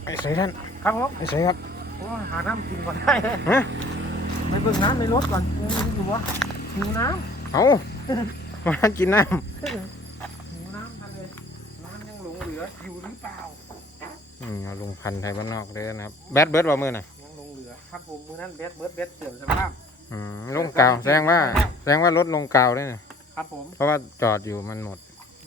ไอ้ใส่ท่านครับผมไอ้ใส่ครับโอ้หาน้ำกินก่อนได้ฮะไปเบิ่งน้ำในรถก่อนอยู่วะหิวน้เอามากินน้ำหิวน้ำกันเลยน้ำยังหลงเหลืออยู่หรือเปล่าำเอาลุงพันธุ์ไทยบ้านนอกเลยนะครับแบดเบิร์ดว่ามือน่ะยังหลงเหลือครับผมมือนั้นเบสเสื่อมสภาพลงกาวแสดงว่ารถลงกาวได้นะครับผมเพราะว่าจอดอยู่มันหมด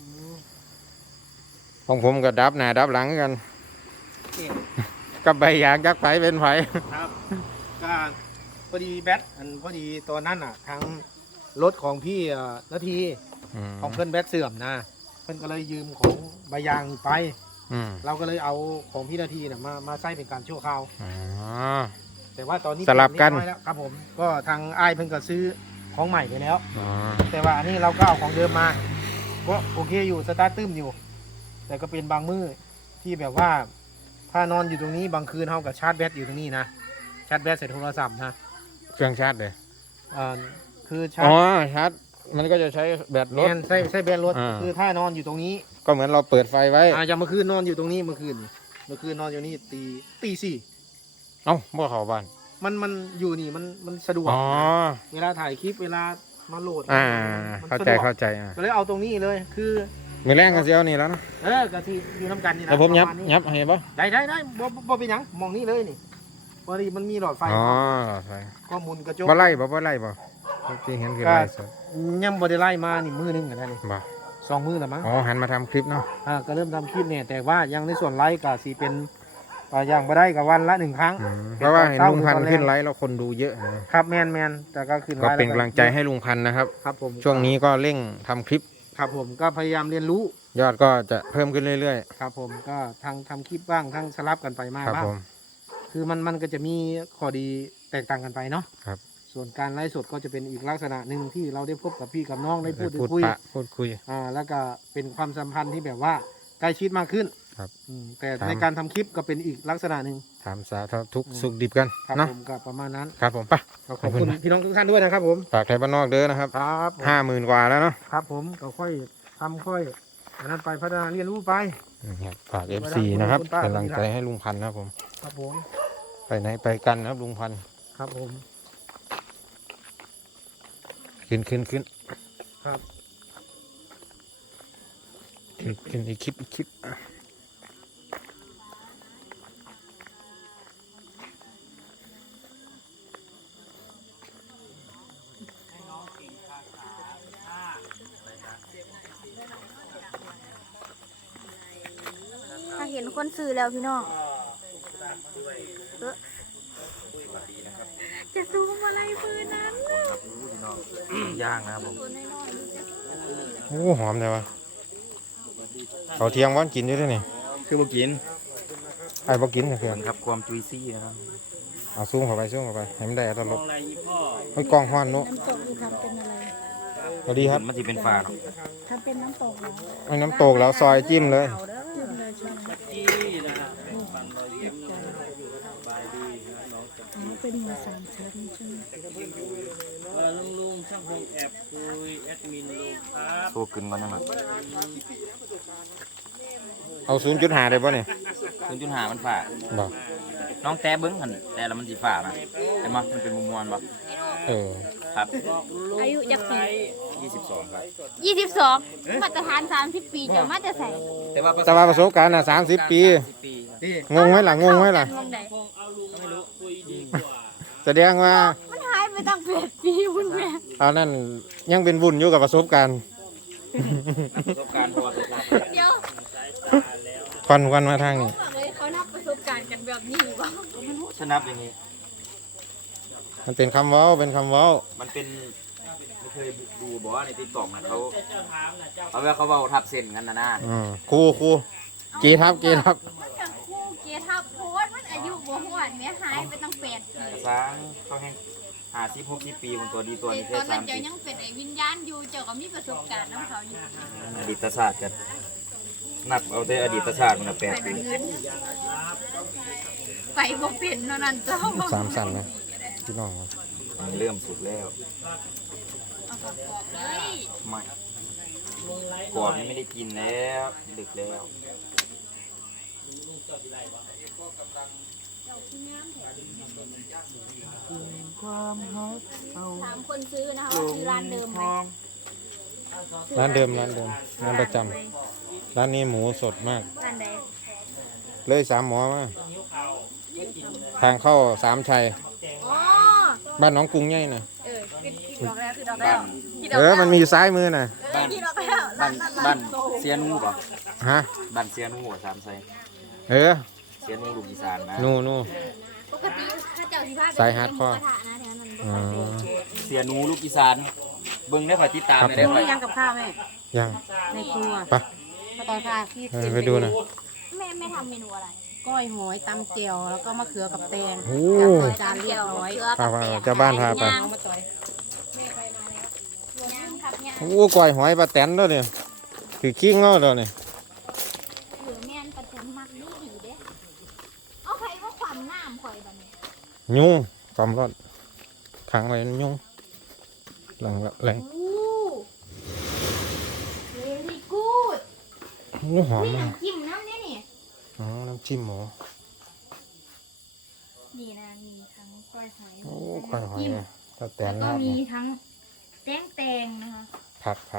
ของผมก็ดับหน้าดับหลังกันกับใบยางยักษ์ไฟเป็นไฟครับก็พอดีพอดีตอนนั้นอ่ะทั้งรถของพี่นาทีของเพื่อนแบตเสื่อมนะเพื่อนก็เลยยืมของใบยางไปเราก็เลยเอาของพี่นาทีเนี่ยมาใช้เป็นการชั่วคราวแต่ว่าตอนนี้สลับกันแล้วครับผมก็ทางไอ้เพิ่งก็ซื้อของใหม่ไปแล้วแต่ว่าอันนี้เราก็เอาของเดิมมาก็โอเคอยู่สตาร์ทตึ้มอยู่แต่ก็เป็นบางมือที่แบบว่าถ้านอนอยู่ตรงนี้บางคืนเท่ากับชาร์จแบตอยู่ตรงนี้นะชาร์จแบตใส่โทรศัพท์นะเครื่องชาร์จเลยคือชาร์จชาร์จมันก็จะใช้แบตรถใช้แบตรถคือถ้านอนอยู่ตรงนี้ก็เหมือนเราเปิดไฟไว้อย่างเมื่อคืนนอนอยู่ตรงนี้เมื่อคืนนอนอยู่นี่ตีสี่เอ้าเมื่อเข้าบ้านมันอยู่นี่มันสะดวกเวลาถ่ายคลิปเวลามาโหลดเข้าใจก็เลยเอาตรงนี้เลยคือไม่แรงกันเสียวนี่แล้วนะกะทิอยู่น้ำกันนี่นะแต่ผมยับให้ป่ะได้บ่เป็นหยังมองนี่เลยนี่พอดีมันมีหลอดไฟหลอดไฟก็มุนกระจกบ่ไล่ที่เห็นคือไล่สดยังบ่ได้ไล่มานี่มือนึงกันได้นี่บ่ 2 มือแล้วมั้งหันมาทำคลิปเนาะก็เริ่มทำคลิปเนี่ยแต่ว่ายังในส่วนไลค์ก็สีเป็นอย่างบ่ได้กับวันละ1 ครั้งเพราะว่าเห็นลุงพันธุ์ขึ้นไลค์แล้วคนดูเยอะครับแมนแต่ก็ขึ้นไลค์ก็เป็นกำลังใจให้ลุงพันธุ์นะครับครับผมช่วงนี้ก็เร่งทำคลิปครับผมก็พยายามเรียนรู้ยอดก็จะเพิ่มขึ้นเรื่อยๆครับผมก็ทำคลิปบ้างทั้งสลับกันไปมาบ้างคือมันก็จะมีข้อดีแตกต่างกันไปเนาะครับส่วนการไลฟ์สดก็จะเป็นอีกลักษณะหนึ่งที่เราได้พบกับพี่กับน้องได้พูดคุยแล้วก็เป็นความสัมพันธ์ที่แบบว่าใกล้ชิดมากขึ้นครับแต่ในการทำคลิปก็เป็นอีกลักษณะหนึ่งถามสาทุกสุขดิบกันครับผมกับประมาณนั้นครับผมปะขอบคุณพี่น้องทุกท่านด้วยนะครับผมฝากไทยบ้านนอกเด้อนะครับครับ 50,000 กว่าแล้วเนาะครับผมก็ค่อยอันนั้นไปพัฒนาเรียนรู้ไปฝาก FC นะครับกำลังใจให้ลุงพันธุ์นะครับผมครับผมไปไหนไปกันนะครับลุงพันธุ์ครับผมขึ้นครับขึ้นอีกคลิปถ้าเห็นคนซื้อแล้วพี่น้องจะซูมอะไรปืนนั้นย่างนะครับผมโอ้หอมเลยวะเขาเทียงว่านกินด้วยนี่คือบ่กินไอ้บ่กินนะเพื่อนครับความจุยซี่นะครับเอาซูมเข้าไปให้มันได้อัตลบไม่กล้องห้อนนุ๊กน้ำตกทำเป็นอะไรสวัสดีครับมันจะเป็นฝาเนาะทำเป็นน้ำตกเหรอไม่น้ำตกแล้วซอยจิ้มเลยเป็นหมู3 ชั้นใช่ไหมลุงช่างพงแอบคุยแอดมินลุงครับโชว์กึ่งมันยังไงเอา 0.5 ได้ป่ะเนี่ย 0.5มันฝาบอกน้องแต่เบิ้งหันแต่ละมันสีฝานะแต่มันเป็นมวลบ่ครับอายุจะปี 22ครับ 22มาตรฐาน30 ปีจะมาจะใส่แต่ว่าประสบการณ์30 ปีงงไหมล่ะแสดงว่ามันหายไปตั้ง8 ปีคุณแม่เอานั่นยังเป็นวุ่นอยู่กับประสบการณ์พอเดี๋ยวควันมาทางนี้เขานับประสบการณ์กันแบบนี้วะชนับอย่างนี้มันเป็นคำเว้ามันเป็นไม่เคยดูบอกว่าในติ๊กต็อกเขาเว้าทับเส้นกันนะครูเกทับมันกับครูเกทับโพสมันอายุบ่ฮอดแม่หายไปตั้ง8 ปีสร้างเขาให้50-60 ปีคนตัวดีตัวนี้แค่ 30ตอนนั้นเจ้ายังเป็นไอ้วิญญาณอยู่เจ้าก็มีประสบการณ์น้ำเขาอยู่อดีตศาสตร์กันนับเอาแต่อดีตศาสตร์มัน8 ปีไปบ่เป็นเท่านั้นเจ้า 3 สั่นนะพี่น้องเริ่มสุกแล้วไม่ก่อนนี้ไม่ได้กินแล้วดึกแล้วถามคนซื้อนะคะว่าซื้อร้านเดิมไหมร้านเดิมร้านประจำร้านนี้หมูสดมากร้านใดเลยสามหมอมาทางเข้าสามชัยอ๋อบ้านหน้องกรุงใหญ่น่ะคือดอกแล้วคือดอกแล้วมันมีอยู่ซ้ายมือน่ะคือดอกแล้วบ้านเสียนูป่ะฮะบ้านเสียนูหัวสามไซเสียนูลูกอีสานนะปกติถ้าเจ้าที่ภาคสายฮาร์ดคอร์นะแถวนั้นอ๋อเสียนูลูกอีสานเบิ่งได้ข่อยติดตามได้ข่อยยังกับข้าวแม่ยังในครัวไปข้าวตอนข้าวที่ไปดูนะแม่ทำเมนูอะไรก้อยหอยตำเจียวแล้วก็มะเขือกับแตงโอ้จานเรียบร้อยพาเจ้าบ้านพาไปเอามาต่อยย่างครับย่างโอ้ก้อยหอยปลาแตนแล้วเนี่ยคือขี้งอแล้วเนี่ยหรือแม่นประจำมักดีเด้เอาใครว่าความน้ำข่อยแบบนี้ยุงความร้อนขังไว้ยุงหลังแรงอู้เวลี่กูดโอ้หอมนี่มากน้ำจิ้มน้ำเนี่ยนี่อ๋อน้ำจิ้มหมูนี่นะมีทั้งกล้อยหอยโอ้ก้อยหอยปลาแตแล้วนก็นะครับมีทั้งแตงนะคะผัก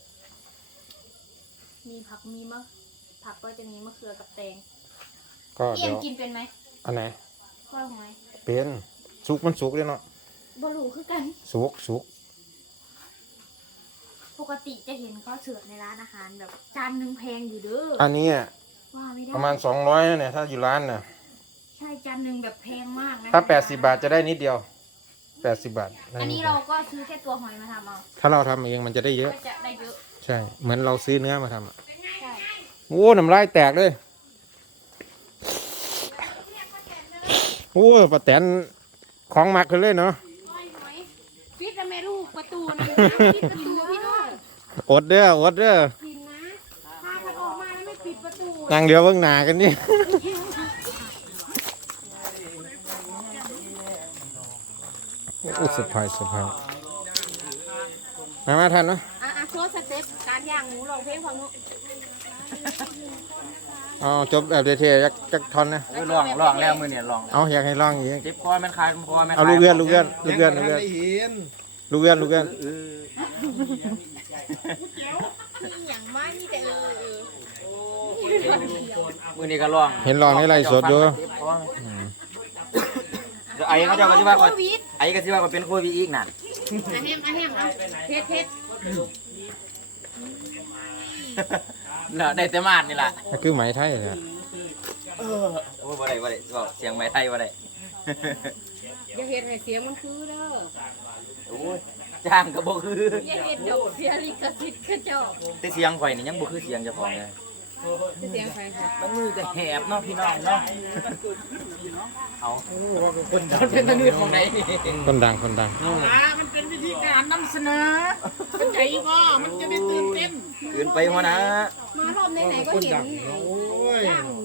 มีผักมีมะผักก็จะมีมะเขือกับแตงก็เอียเดี๋นยวกินเป็นไหมอันไหนกล้อยหอยเป็นสุกมันสุกเลยเนาะบรูคือกันสุกปกติจะเห็นเขาเสิร์ฟในร้านอาหารแบบจานหนึ่งแพงอยู่เด้ออันนี้อะว่าไม่ได้ประมาณ200นะเนี่ยถ้าอยู่ร้านน่ะใช่จานหนึ่งแบบแพงมากนะถ้า80 บาทจะได้นิดเดียว80 บาทได้อันดนี้ดียวเราก็ซื้อแค่ตัวหอยมาทำเอาถ้าเราทำเองมันจะได้เยอะก็จะได้เยอะใช่ เหมือนเราซื้อเนื้อมาทำอะใช่โอ้น้ำลายแตกเลยโอ้ปลาแตนของหมักกันเลยเนาะกล้อยหอยปิดแล้วแม่ลูกประตูนะปิดประตูพี่น้องอดเด้อกินนะถ้ามันออกมาแล้วไม่ปิดประตูนั่งเดียวเบิ่งหน้ากันนี่ โอ้สุดพายมาทันเนาะโค้ชสเต็ปการย่างหมูลองเพลงฟังลูกอ๋อจบแบบเท่ๆจักท่อนนะโอ้ยลองแล้วมือเนี่ยลองเอาอยากให้ลองอีกเจ็บคอมันคายคอมันเอาลูกเอื้อนยังบ่ทันได้เห็นลูกเอื้อนมีอย่างมากนี่แต่มือนี่ก็ลองเห็นลองในไลฟ์สดอยู่ไอ้เขาจะว่าโควิดไอ้ก็สิว่าเป็นโควิดอีกนั่นอาแฮมเอาเพชรเนาะได้แต่มานนี่ล่ะก็คือไหมไทยเนี่ยโอ้ยบ่ได้บอกเสียงไม้ไทยบ่ได้อย่าเห็นให้เสียงมันคือเด้อโอ้ยจ้างก็บ่คืออย่าเห็นดอกเสียลิขสิทธิ์กระจอกแต่เสียงข่อยนี่ยังบ่คือเสียงเจ้าของเลยเสียงใครค่ะมันมือก็แหบเนาะพี่น้องเนาะเอาคนดังเป็นตะนืดของไหนนี่คนดังมันเป็นวิธีการนำเสนอมันใจก็มันจะได้ตื่นเต้นคืนไปหัวนะมารอบไหนๆก็เห็นโอ้ยย่างหมู